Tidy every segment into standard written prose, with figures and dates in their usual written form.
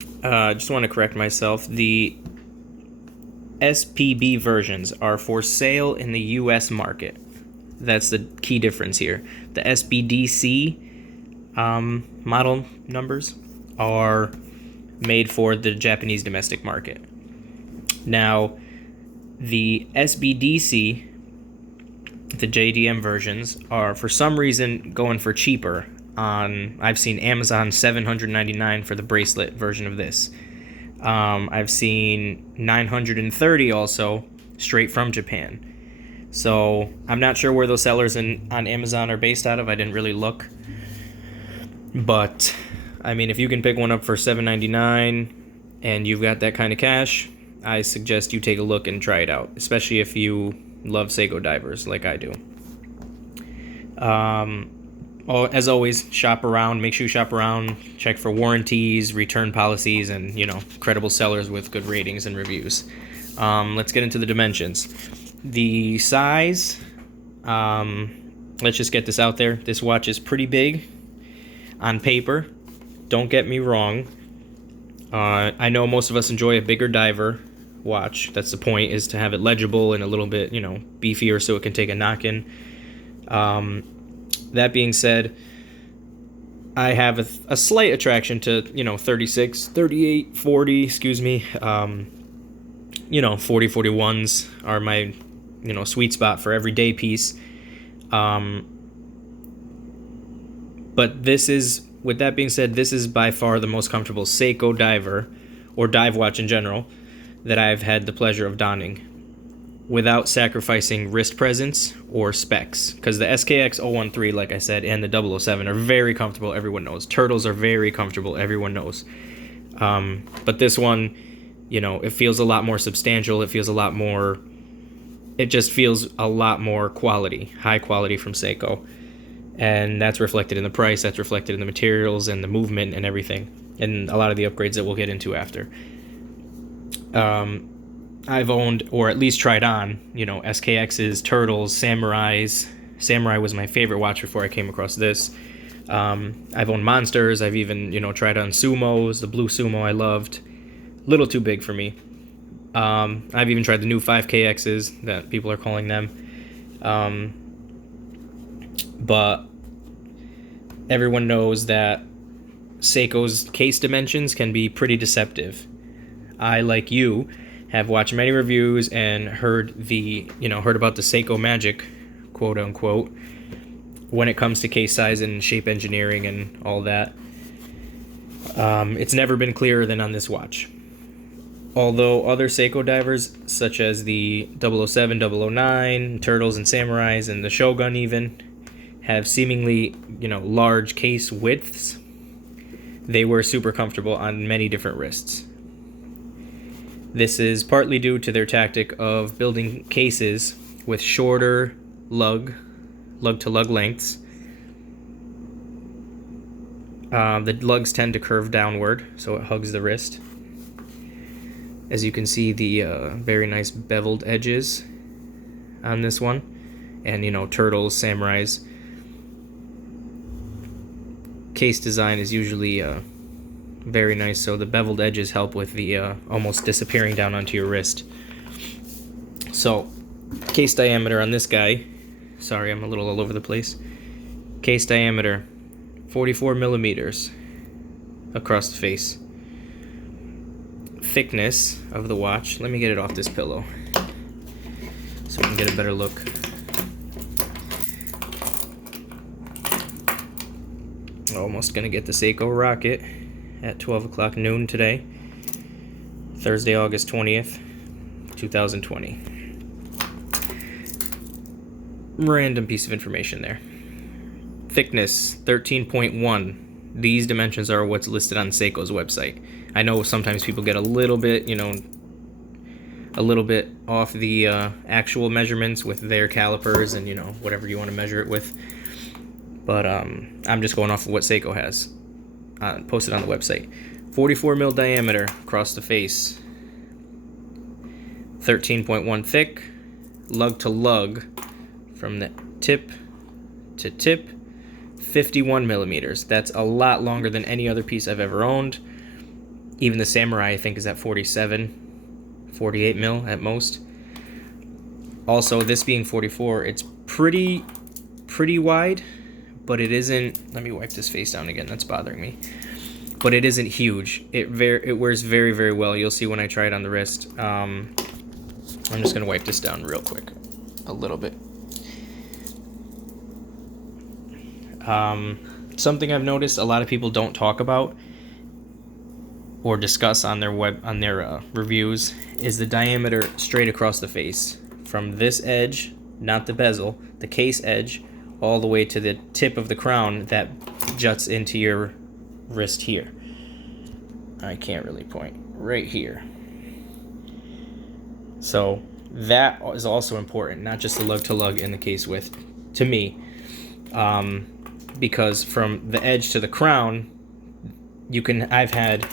Just want to correct myself. The SPB versions are for sale in the US market. That's the key difference here. The SBDC model numbers are made for the Japanese domestic market. Now, the SBDC, the JDM versions, are for some reason going for cheaper. I've seen Amazon $799 for the bracelet version of this. I've seen $930 also straight from Japan. So I'm not sure where those sellers on Amazon are based out of. I didn't really look. But I mean, if you can pick one up for $799 and you've got that kind of cash, I suggest you take a look and try it out, especially if you love Seiko divers like I do. As always, shop around. Make sure you shop around. Check for warranties, return policies, and credible sellers with good ratings and reviews. Let's get into the dimensions. The size. Let's just get this out there. This watch is pretty big on paper. Don't get me wrong. I know most of us enjoy a bigger diver watch. That's the point, is to have it legible and a little bit, beefier so it can take a knock-in. That being said, I have a slight attraction to, 36, 38, 40, excuse me. 40, 41s are my, sweet spot for everyday piece. But with that being said, this is by far the most comfortable Seiko diver, or dive watch in general, that I've had the pleasure of donning, without sacrificing wrist presence or specs. Because the SKX 013, like I said, and the 007 are very comfortable, everyone knows. Turtles are very comfortable, everyone knows. But this one, it feels a lot more substantial. It just feels a lot more quality, high quality from Seiko. And that's reflected in the price, that's reflected in the materials and the movement and everything. And a lot of the upgrades that we'll get into after. I've owned, or at least tried on, SKX's, Turtles, Samurais. Samurai was my favorite watch before I came across this. I've owned Monsters. I've even, tried on Sumos. The blue Sumo I loved. Little too big for me. I've even tried the new 5KXs that people are calling them. But everyone knows that Seiko's case dimensions can be pretty deceptive. I, like you, have watched many reviews and heard about the Seiko magic, quote unquote, when it comes to case size and shape engineering and all that. It's never been clearer than on this watch. Although other Seiko divers, such as the 007, 009, Turtles and Samurais, and the Shogun even, have seemingly, large case widths, they were super comfortable on many different wrists. This is partly due to their tactic of building cases with shorter lug-to-lug lengths. The lugs tend to curve downward, so it hugs the wrist. As you can see, the very nice beveled edges on this one. And, Turtles, Samurais. Case design is usually very nice, so the beveled edges help with the almost disappearing down onto your wrist. So, case diameter on this guy, sorry, I'm a little all over the place. Case diameter, 44 millimeters across the face. Thickness of the watch, let me get it off this pillow so we can get a better look. Almost gonna get the Seiko Rocket at 12 o'clock noon today, Thursday, August 20th, 2020. Random piece of information there. Thickness, 13.1. These dimensions are what's listed on Seiko's website. I know sometimes people get a little bit off the actual measurements with their calipers and, whatever you want to measure it with. But I'm just going off of what Seiko has posted on the website. 44 mil diameter across the face. 13.1 thick. Lug to lug from the tip to tip. 51 millimeters. That's a lot longer than any other piece I've ever owned. Even the Samurai, I think, is at 47, 48 mil at most. Also, this being 44, it's pretty wide, but it isn't. Let me wipe this face down again. That's bothering me. But it isn't huge. It wears very, very well. You'll see when I try it on the wrist. I'm just gonna wipe this down real quick, a little bit. Something I've noticed a lot of people don't talk about or discuss on their reviews is the diameter straight across the face, from this edge, not the bezel, the case edge, all the way to the tip of the crown that juts into your wrist here. I can't really point. Right here. So that is also important, not just the lug to lug and the case width, to me. Because from the edge to the crown, I've had,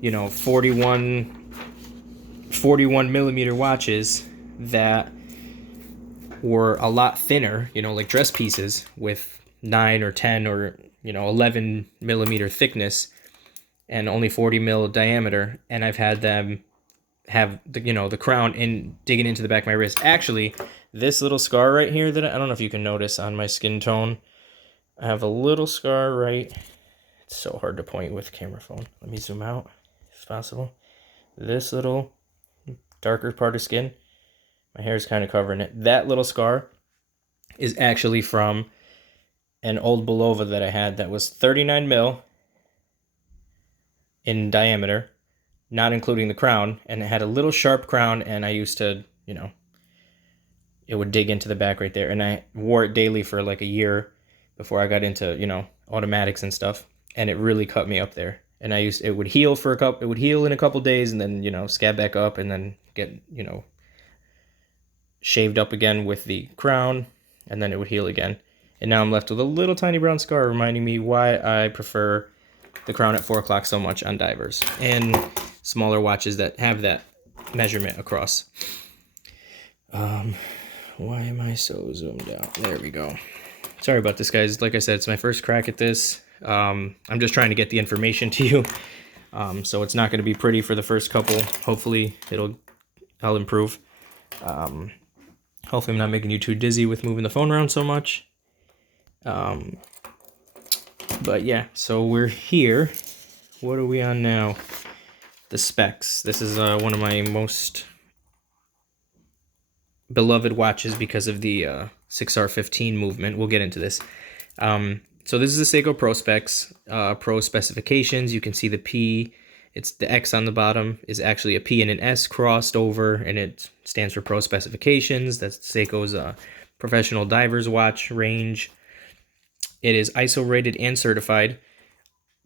41 millimeter watches that were a lot thinner, like dress pieces with 9 or 10 or 11 millimeter thickness and only 40 mil diameter, and I've had them have the crown digging into the back of my wrist. Actually, this little scar right here that I don't know if you can notice on my skin tone, I have a little scar right. It's so hard to point with camera phone. Let me zoom out if possible. This little darker part of skin, my hair is kind of covering it. That little scar is actually from an old Belova that I had that was 39 mil in diameter, not including the crown, and it had a little sharp crown, and I used to, it would dig into the back right there, and I wore it daily for like a year before I got into, automatics and stuff, and it really cut me up there. And it would heal in a couple days, and then, scab back up, and then get, shaved up again with the crown, and then it would heal again. And now I'm left with a little tiny brown scar reminding me why I prefer the crown at 4 o'clock so much on divers and smaller watches that have that measurement across. Why am I so zoomed out? There we go. Sorry about this, guys. Like I said, it's my first crack at this. I'm just trying to get the information to you. So it's not going to be pretty for the first couple. Hopefully I'll improve. Hopefully I'm not making you too dizzy with moving the phone around so much. But yeah, so we're here. What are we on now? The specs. This is one of my most beloved watches because of the 6R15 movement. We'll get into this. So this is the Seiko Pro specs, Pro specifications. You can see the P, it's the X on the bottom is actually a P and an S crossed over, and it stands for Pro specifications. That's Seiko's professional diver's watch range. It is ISO rated and certified,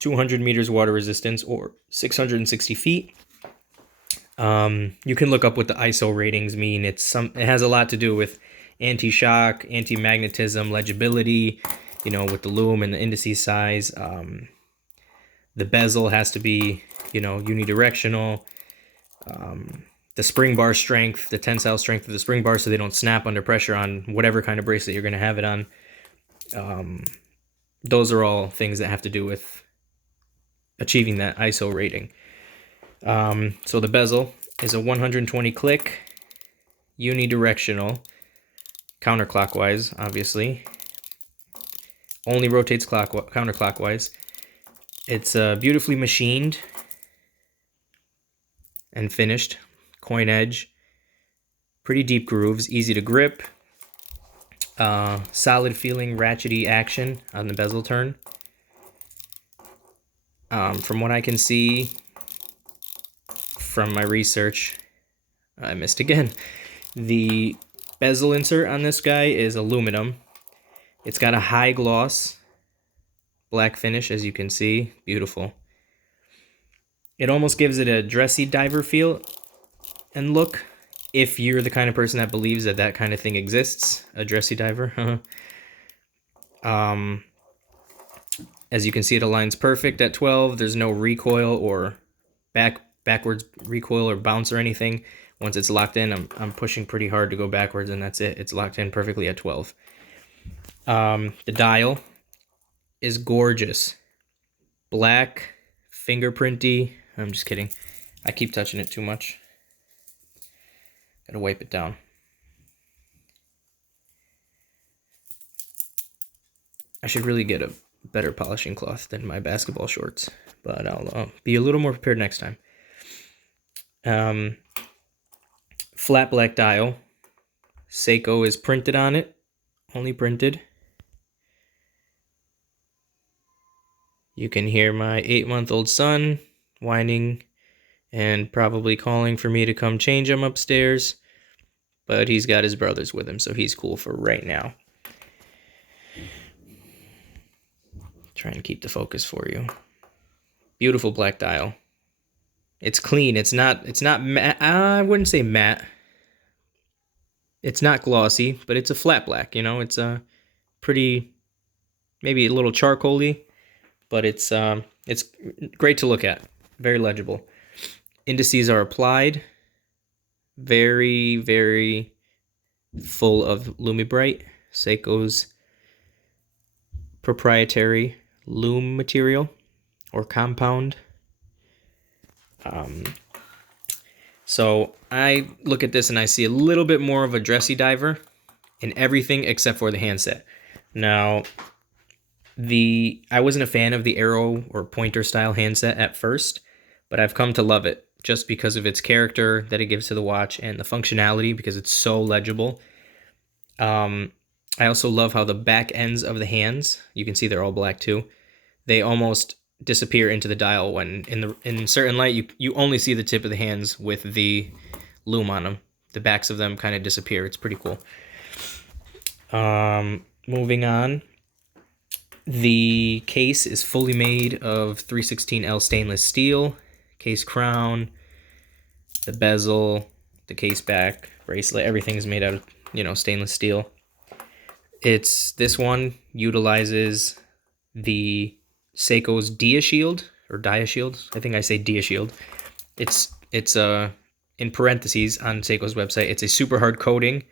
200 meters water resistance or 660 feet. You can look up what the ISO ratings mean. It has a lot to do with anti-shock, anti-magnetism, legibility, with the lume and the indices size. The bezel has to be, unidirectional. The spring bar strength, the tensile strength of the spring bar so they don't snap under pressure on whatever kind of bracelet you're going to have it on. Those are all things that have to do with achieving that ISO rating. So the bezel is a 120 click, unidirectional, counterclockwise, obviously. Only rotates counterclockwise. It's beautifully machined and finished. Coin edge, pretty deep grooves, easy to grip. Solid feeling, ratchety action on the bezel turn. From what I can see from my research, I missed again. The bezel insert on this guy is aluminum. It's got a high gloss black finish, as you can see. Beautiful. It almost gives it a dressy diver feel and look, if you're the kind of person that believes that that kind of thing exists, a dressy diver. As you can see, it aligns perfect at 12. There's no recoil or backwards recoil or bounce or anything. Once it's locked in, I'm pushing pretty hard to go backwards, and that's it. It's locked in perfectly at 12. The dial is gorgeous. Black, fingerprinty, I'm just kidding. I keep touching it too much. Gotta wipe it down. I should really get a better polishing cloth than my basketball shorts, but I'll be a little more prepared next time. Flat black dial. Seiko is printed on it, only printed. You can hear my 8-month-old son whining and probably calling for me to come change him upstairs, but he's got his brothers with him, so he's cool for right now. Try and keep the focus for you. Beautiful black dial. It's clean. It's not matte. I wouldn't say matte. It's not glossy, but it's a flat black, you know. It's a pretty, maybe a little charcoaly, but it's great to look at. Very legible. Indices are applied. Very, very full of Lumibrite, Seiko's proprietary loom material or compound. So I look at this and I see a little bit more of a dressy diver in everything except for the handset. Now, I wasn't a fan of the arrow or pointer style handset at first, but I've come to love it just because of its character that it gives to the watch and the functionality because it's so legible. I also love how the back ends of the hands, you can see they're all black too, they almost disappear into the dial when in certain light you only see the tip of the hands with the loom on them. The backs of them kind of disappear. It's pretty cool. Moving on. The case is fully made of 316L stainless steel. Case crown, the bezel, the case back, bracelet, everything is made out of, you know, stainless steel. This one utilizes the Seiko's Dia Shield or Dia Shield. I think I say Dia Shield. It's in parentheses on Seiko's website. It's a super hard coating,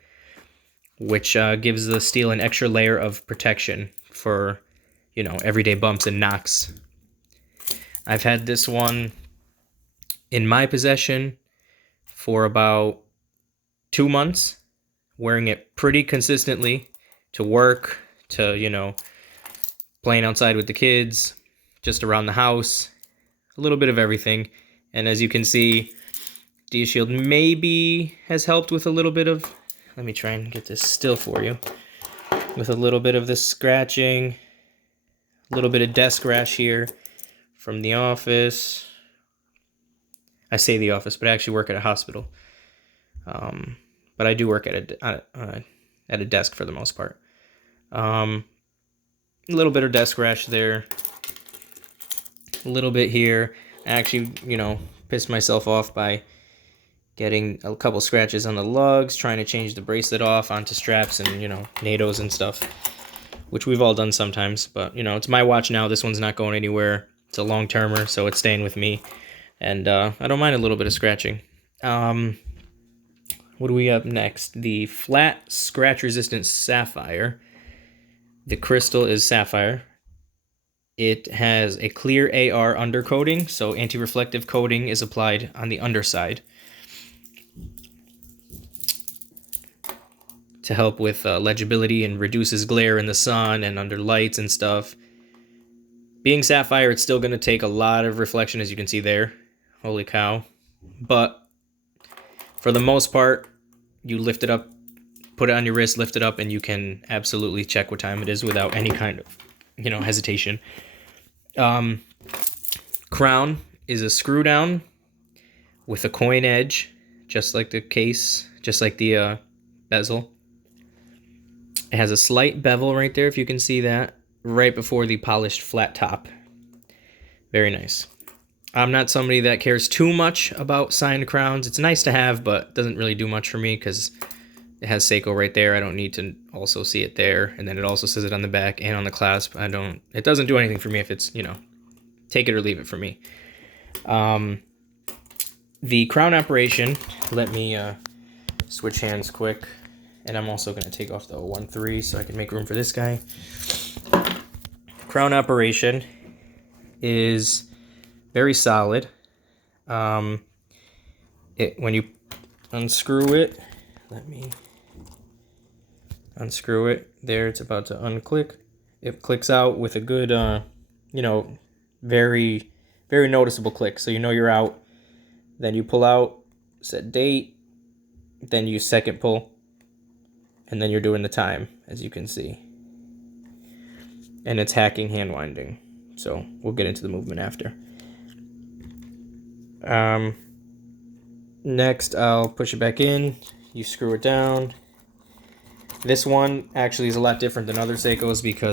which gives the steel an extra layer of protection for, you know, everyday bumps and knocks. I've had this one in my possession for about 2 months, wearing it pretty consistently to work, to, you know, playing outside with the kids, just around the house, a little bit of everything. And as you can see, Dia Shield maybe has helped with a little bit of, let me try and get this still for you, with a little bit of the scratching, a little bit of desk rash here from the office. I say the office, but I actually work at a hospital. But I do work at a desk for the most part. A little bit of desk rash there. A little bit here. I actually, you know, pissed myself off by getting a couple scratches on the lugs, trying to change the bracelet off onto straps and, you know, NATOs and stuff, which we've all done sometimes. But, you know, it's my watch now. This one's not going anywhere. It's a long-termer, so it's staying with me. And I don't mind a little bit of scratching. What do we have next? The flat scratch-resistant sapphire. The crystal is sapphire. It has a clear AR undercoating, so anti-reflective coating is applied on the underside to help with legibility and reduces glare in the sun and under lights and stuff. Being sapphire, it's still going to take a lot of reflection, as you can see there. Holy cow. But for the most part, you lift it up, put it on your wrist, lift it up, and you can absolutely check what time it is without any kind of, you know, hesitation. Crown is a screw down with a coin edge, just like the case, just like the bezel. It has a slight bevel right there, if you can see that, right before the polished flat top. Very nice. I'm not somebody that cares too much about signed crowns. It's nice to have, but doesn't really do much for me because it has Seiko right there. I don't need to also see it there. And then it also says it on the back and on the clasp. It doesn't do anything for me if it's, you know, take it or leave it for me. The crown operation, let me switch hands quick. And I'm also going to take off the 013 so I can make room for this guy. Crown operation is very solid. When you unscrew it, let me unscrew it. There, it's about to unclick. It clicks out with a good, very, very noticeable click. So you know you're out. Then you pull out, set date, then you second pull, and then you're doing the time, as you can see. And it's hacking hand winding. So we'll get into the movement after. Next, I'll push it back in. You screw it down. This one actually is a lot different than other Seikos because